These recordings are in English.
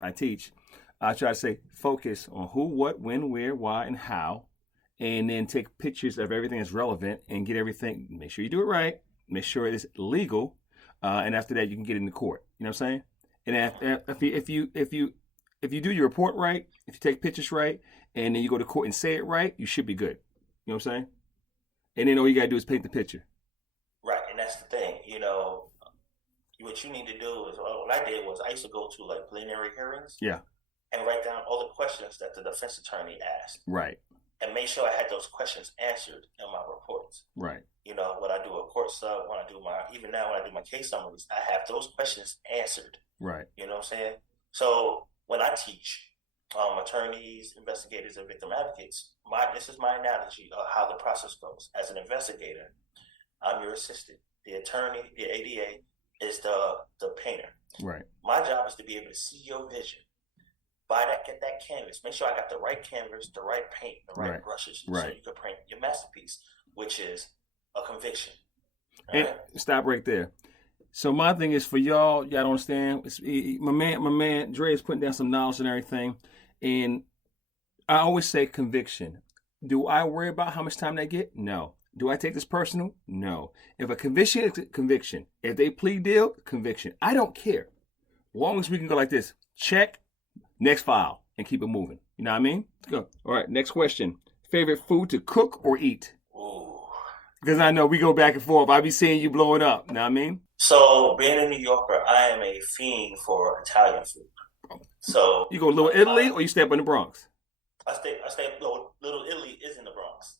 I teach, I try to say focus on who, what, when, where, why, and how, and then take pictures of everything that's relevant and get everything. Make sure you do it right. Make sure it is legal, and after that, you can get into court. You know what I'm saying? And if you do your report right, if you take pictures right, and then you go to court and say it right, you should be good. You know what I'm saying? And then all you gotta do is paint the picture. Right, and that's the thing. What you need to do is, what I did was I used to go to like preliminary hearings Yeah. and write down all the questions that the defense attorney asked Right. and make sure I had those questions answered in my reports. Right. When I do a court sub, even now when I do my case summaries, I have those questions answered. Right. You know what I'm saying? So when I teach attorneys, investigators, and victim advocates, this is my analogy of how the process goes. As an investigator, I'm your assistant. The attorney, the ADA, is the painter. Right. My job is to be able to see your vision. Get that canvas. Make sure I got the right canvas, the right paint, the right brushes, so you can paint your masterpiece, which is a conviction. And stop right there. So my thing is for y'all don't understand. My man Dre is putting down some knowledge and everything, and I always say conviction. Do I worry about how much time they get? No. Do I take this personal? No. If a conviction is conviction, if they plead deal, conviction. I don't care. As long as we can go like this, check, next file, and keep it moving. You know what I mean? Let's go. All right, next question. Favorite food to cook or eat? Ooh. Because I know we go back and forth. I be seeing you blowing up. You know what I mean? So, being a New Yorker, I am a fiend for Italian food. So you go Little Italy or you stay up in the Bronx? I stay Little Italy is in the Bronx.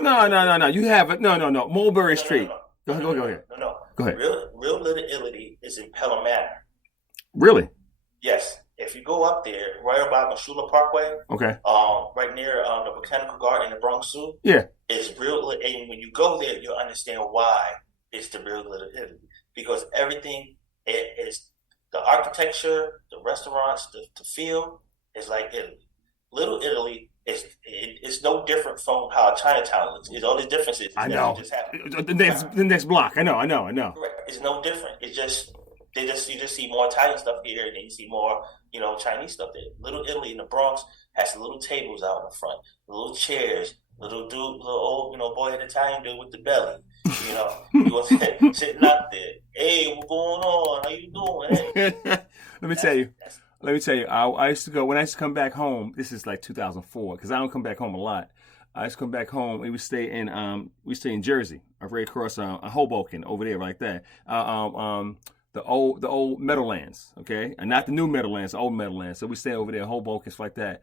No. You have it. No. Mulberry Street. Go ahead. No. Go ahead. Real Little Italy is in Pelham Manor. Really? Yes. If you go up there, right about Mashula Parkway, okay, right near the Botanical Garden in the Bronx Zoo, yeah, it's real. And when you go there, you'll understand why it's the real Little Italy, because everything is the architecture, the restaurants, the feel is like Italy. Little Italy it's no different from how Chinatown looks. It's all the differences. I know. Just happen. The next block. I know. Right. It's no different. You just see more Italian stuff here, and then you see more, Chinese stuff there. Little Italy in the Bronx has little tables out in the front, little chairs, little old, boy-head Italian dude with the belly. He was sitting out there. Hey, what's going on? How you doing? Hey. Let me tell you. I used to go when I used to come back home. This is like 2004 because I don't come back home a lot. I used to come back home and we stay in Jersey, right across Hoboken over there, like that. The old Meadowlands, okay, and not the new Meadowlands, the old Meadowlands. So we stay over there, Hoboken, stuff like that.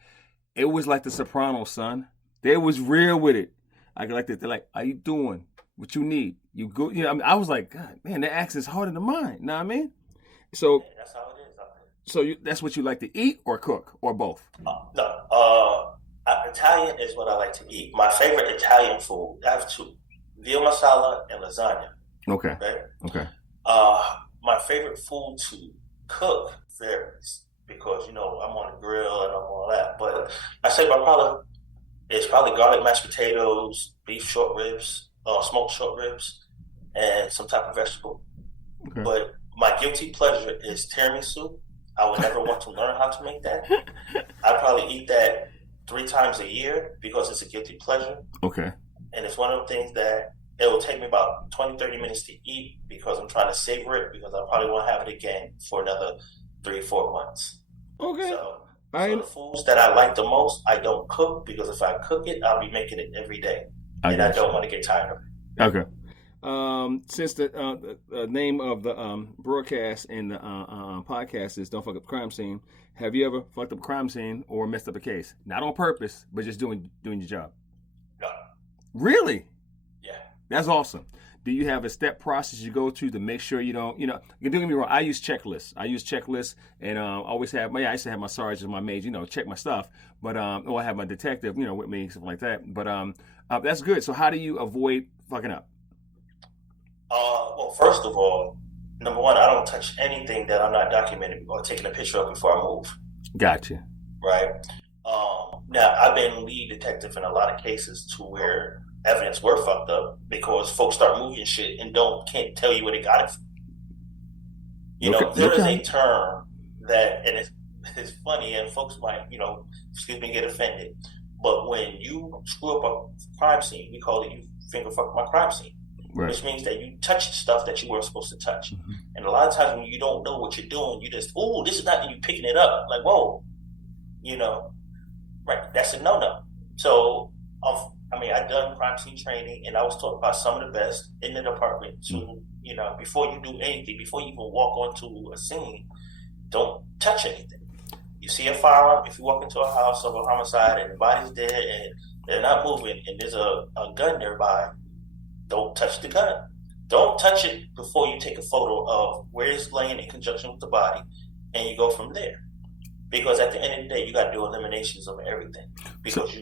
It was like The Sopranos, son. They was real with it. I like that. They're like, "How you doing? What you need? You good?" I was like, "God, man, that accent's harder than mine." You know what I mean? So that's how it is. So that's what you like to eat or cook or both? No. Italian is what I like to eat. My favorite Italian food, I have two: veal masala and lasagna. Okay. Okay. My favorite food to cook varies because I'm on the grill and all that. But I say it's probably garlic mashed potatoes, beef short ribs, smoked short ribs, and some type of vegetable. Okay. But my guilty pleasure is tiramisu. I would never want to learn how to make that. I probably eat that 3 times a year because it's a guilty pleasure. Okay. And it's one of the things that it will take me about 20, 30 minutes to eat because I'm trying to savor it because I probably won't have it again for another 3-4 months. Okay. So the foods that I like the most, I don't cook because if I cook it, I'll be making it every day. I don't want to get tired of it. Okay. Since the name of the broadcast and the podcast is "Don't Fuck Up the Crime Scene," have you ever fucked up a crime scene or messed up a case? Not on purpose, but just doing your job. No. Really? Yeah. That's awesome. Do you have a step process you go to make sure you don't? Don't get me wrong. I use checklists. And always have I used to have my sergeant, my maids, check my stuff. But or I have my detective, with me, something like that. But that's good. So how do you avoid fucking up? Well, first of all, number one, I don't touch anything that I'm not documenting or taking a picture of before I move. Gotcha. Right. Now, I've been lead detective in a lot of cases to where evidence were fucked up because folks start moving shit and can't tell you where they got it from. There is a term that, and it's funny and folks might, excuse me, get offended. But when you screw up a crime scene, we call it you finger fuck my crime scene. Right. Which means that you touched stuff that you weren't supposed to touch. Mm-hmm. And a lot of times when you don't know what you're doing, you just, oh, this is not, and you picking it up. Like, whoa, right, that's a no-no. So, I've done crime scene training, and I was taught by some of the best in the department to, before you do anything, before you even walk onto a scene, don't touch anything. You see a firearm, if you walk into a house of a homicide and the body's dead and they're not moving and there's a gun nearby, don't touch the gun. Don't touch it before you take a photo of where it's laying in conjunction with the body, and you go from there. Because at the end of the day, you got to do eliminations of everything. Because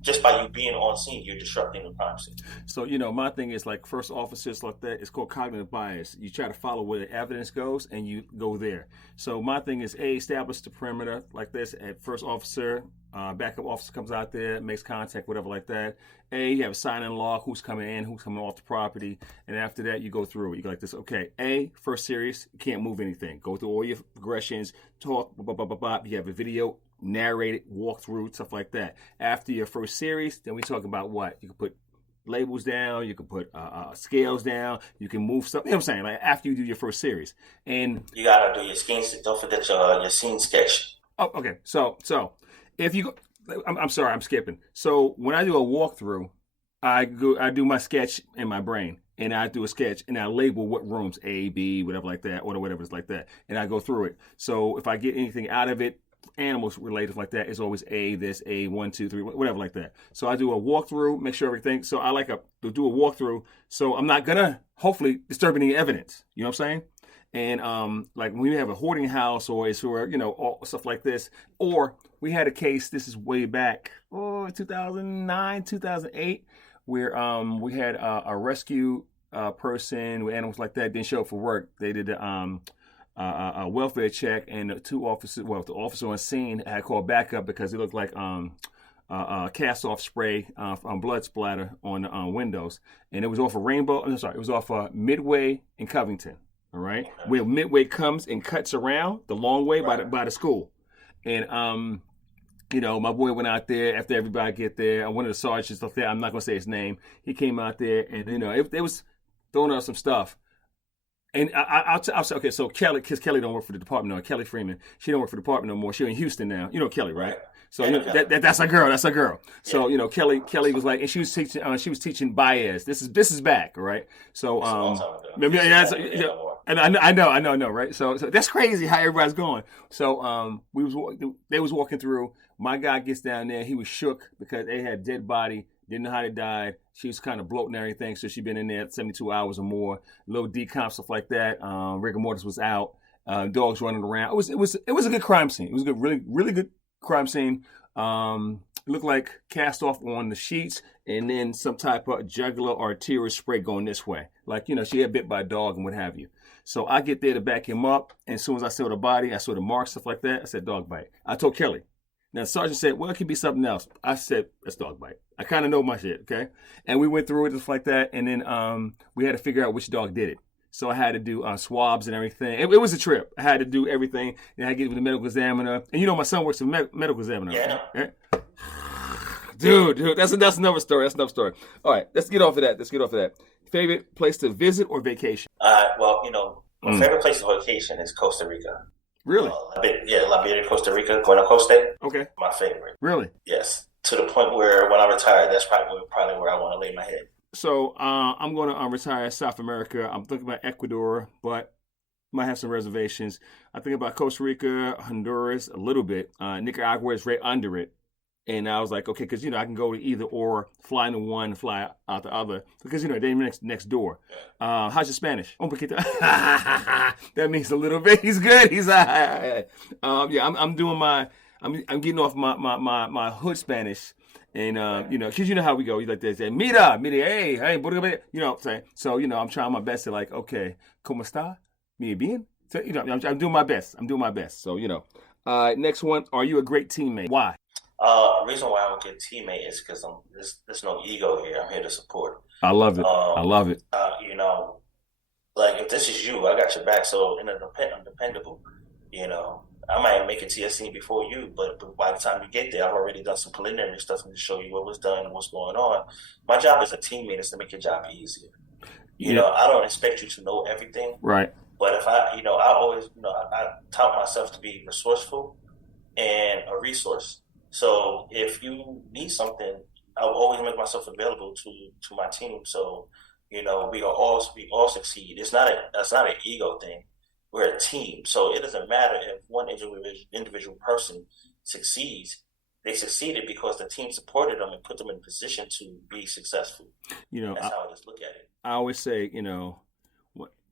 just by you being on scene, you're disrupting the crime scene. So, my thing is like first officers like that, it's called cognitive bias. You try to follow where the evidence goes and you go there. So my thing is establish the perimeter like this at first officer, backup officer comes out there, makes contact, whatever like that. You have a sign and log, who's coming in, who's coming off the property. And after that, you go through it. You go like this, okay, first series, you can't move anything. Go through all your progressions, talk, blah, blah, blah, blah. You have a video, narrate it, walk through, stuff like that. After your first series, then we talk about what? You can put labels down, you can put scales down, you can move stuff. You know what I'm saying? Like after you do your first series. And you got to do your scene, don't forget your scene sketch. Oh, okay. So if you go, I'm sorry, I'm skipping. So when I do a walkthrough, I do my sketch in my brain, and I do a sketch, and I label what rooms, A, B, whatever like that, or whatever it's like that, and I go through it. So if I get anything out of it, animals related like that, it's always A, this, A, 1, 2, 3, whatever like that. So I do a walkthrough, make sure everything. So I like to do a walkthrough, so I'm not gonna hopefully disturb any evidence. You know what I'm saying? And like when we have a hoarding house or it's where, all stuff like this, or we had a case, this is way back, 2009, 2008, where we had a rescue person with animals like that, didn't show up for work. They did a welfare check, and the officer on scene had called backup because it looked like cast-off spray from blood splatter on windows. And it was off it was off Midway in Covington. All right, where Midway comes and cuts around the long way by the school, and my boy went out there after everybody get there. One of the sergeants up there, I'm not gonna say his name. He came out there, and it was throwing out some stuff. And I'll say, okay, so Kelly, because Kelly don't work for the department no, Kelly Freeman, she don't work for the department no more. She's in Houston now. You know Kelly, right? So that's a girl. That's a girl. So Kelly was like, and she was teaching Baez. This is back, all right? So and I know, right? So that's crazy how everybody's going. So they was walking through. My guy gets down there. He was shook because they had dead body. Didn't know how they died. She was kind of bloating and everything, so she'd been in there 72 hours or more. Little decomp, stuff like that. Rigor mortis was out. Dogs running around. It was a good crime scene. It was a good, really, really good crime scene. It looked like cast off on the sheets, and then some type of jugular or arterial spray going this way. Like, she had bit by a dog and what have you. So I get there to back him up, and as soon as I saw the body, I saw the marks, stuff like that, I said dog bite. I told Kelly. Now, the sergeant said, well, it could be something else. I said, that's dog bite. I kind of know my shit, okay? And we went through it just like that, and then we had to figure out which dog did it. So I had to do swabs and everything. It was a trip. I had to do everything. And I had to get with the medical examiner. And my son works with the medical examiner. Yeah. Right? Dude, that's another story. That's another story. All right, let's get off of that. Favorite place to visit or vacation? My favorite place of vacation is Costa Rica. Really? Liberia, Costa Rica, Guanacaste. Okay. My favorite. Really? Yes. To the point where when I retire, that's probably where I want to lay my head. So I'm going to retire South America. I'm thinking about Ecuador, but might have some reservations. I think about Costa Rica, Honduras a little bit. Nicaragua is right under it. And I was like, okay, because, I can go to either or, fly into one, fly out the other. Because, they're next door. How's your Spanish? Oh, that means a little bit. He's good. He's I'm doing I'm getting off my hood Spanish. And, because you know how we go. You like to say, mira, hey, what you know what I'm saying? So, I'm trying my best to like, okay, ¿cómo está? ¿Mi bien? So, I'm doing my best. So, next one, are you a great teammate? Why? The reason why I'm a good teammate is because there's no ego here. I'm here to support. I love it. I love it. Like if this is you, I got your back. So I'm dependable. I might make it to your scene before you, but by the time you get there, I've already done some preliminary stuff to show you what was done and what's going on. My job as a teammate is to make your job easier. Yeah. I don't expect you to know everything, Right. but if I always, I taught myself to be resourceful and a resource. So if you need something, I'll always make myself available to my team. So, we all succeed. That's not an ego thing. We're a team. So it doesn't matter if one individual person succeeds. They succeeded because the team supported them and put them in a position to be successful. That's how I just look at it. I always say,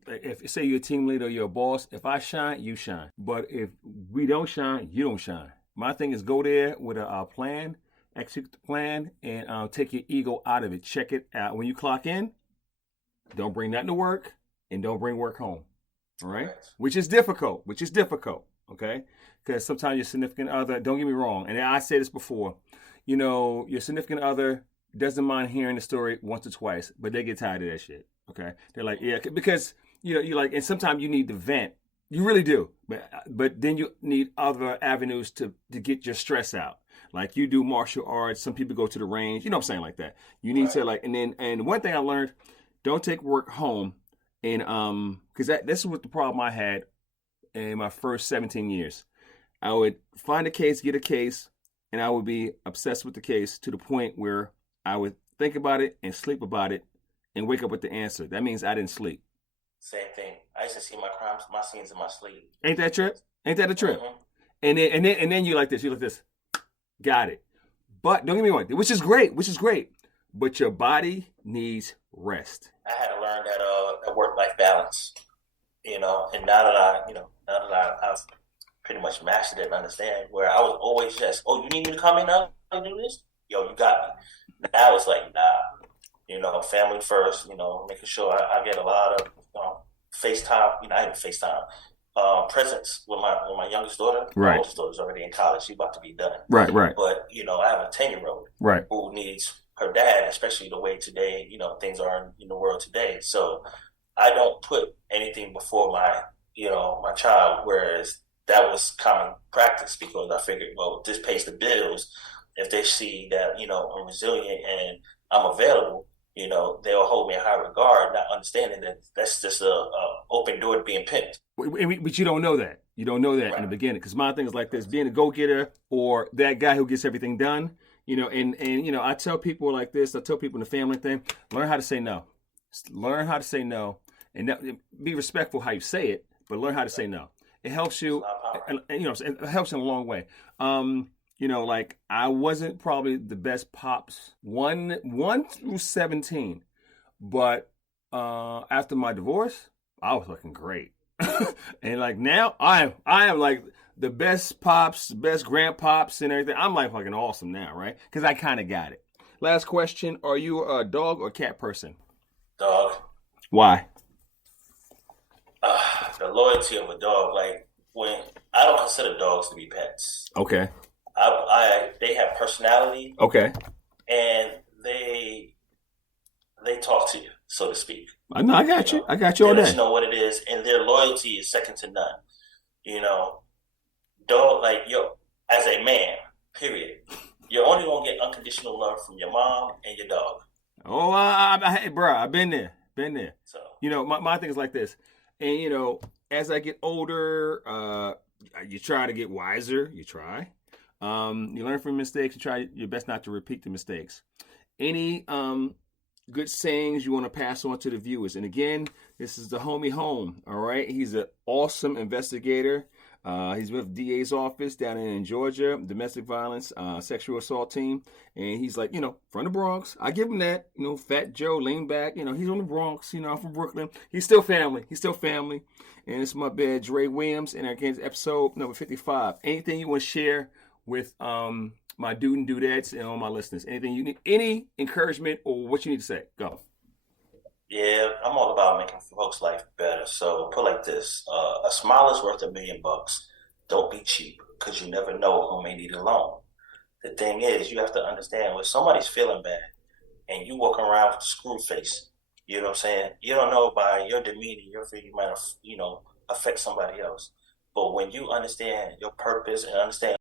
if say you're a team leader, you're a boss. If I shine, you shine. But if we don't shine, you don't shine. My thing is go there with a plan, execute the plan, and take your ego out of it. Check it out when you clock in. Don't bring nothing to work, and don't bring work home. All right, which is difficult. Okay, because sometimes your significant other. Don't get me wrong, and I said this before. Your significant other doesn't mind hearing the story once or twice, but they get tired of that shit. Okay, they're like, yeah, because you like, and sometimes you need to vent. You really do, but then you need other avenues to get your stress out. Like you do martial arts. Some people go to the range. You know what I'm saying, like that. You need to and one thing I learned: don't take work home. And because this was the problem I had in my first 17 years. I would find a case, get a case, and I would be obsessed with the case to the point where I would think about it and sleep about it and wake up with the answer. That means I didn't sleep. Same thing. I used to see my scenes in my sleep. Ain't that trip? Ain't that a trip? Mm-hmm. And then you like this. You like this. Got it. But don't get me wrong, which is great. But your body needs rest. I had to learn that work-life balance, and now that I've pretty much mastered it and understand, where I was always just, oh, you need me to come in now and do this? Yo, you got me. Now it's like, nah, family first, making sure I get a lot of FaceTime, I even FaceTime, presence with my youngest daughter. Right. My oldest daughter's already in college. She's about to be done. Right. But, I have a 10-year-old who needs her dad, especially the way today, things are in the world today. So I don't put anything before my child, whereas that was common practice because I figured, well, this pays the bills. If they see that, I'm resilient and I'm available, they'll hold me in high regard, not understanding that that's just a open door to being pimped. But you don't know that. You don't know that in the beginning. Because my thing is like this, being a go-getter or that guy who gets everything done, and I tell people like this, I tell people in the family thing, learn how to say no. Learn how to say no. And be respectful how you say it, but learn how to say no. It helps you, and it helps in a long way. Like I wasn't probably the best pops 1 through 17, but after my divorce, I was looking great. And like now, I am like the best pops, the best grandpops and everything. I'm like fucking awesome now, right? Because I kind of got it. Last question: are you a dog or cat person? Dog. Why? The loyalty of a dog. Like when I don't consider dogs to be pets. Okay. They have personality. Okay. And they talk to you, so to speak. I know. I got you. I got you all day. They just know what it is, and their loyalty is second to none. Dog, like as a man, period. You're only gonna get unconditional love from your mom and your dog. Oh, hey, bro, I've been there. So my thing is like this, and as I get older, you try to get wiser. You try. You learn from mistakes. You try your best not to repeat the mistakes. Any good sayings you want to pass on to the viewers? And again, this is the homie home. All right, he's an awesome investigator. He's with DA's office down in Georgia, domestic violence, sexual assault team. And he's like, from the Bronx. I give him that, Fat Joe, lean back. He's on the Bronx. I'm from Brooklyn. He's still family. And it's my bad, Dre Williams. And again, episode number 55. Anything you want to share with my dude and dudettes and all my listeners? Anything you need, any encouragement or what you need to say? Go. Yeah, I'm all about making folks' life better. So put like this: a smile is worth $1 million. Don't be cheap, because you never know who may need a loan. The thing is, you have to understand when somebody's feeling bad and you walking around with a screw face. You know what I'm saying? You don't know by your demeanor, your figure might, affect somebody else. But when you understand your purpose and understand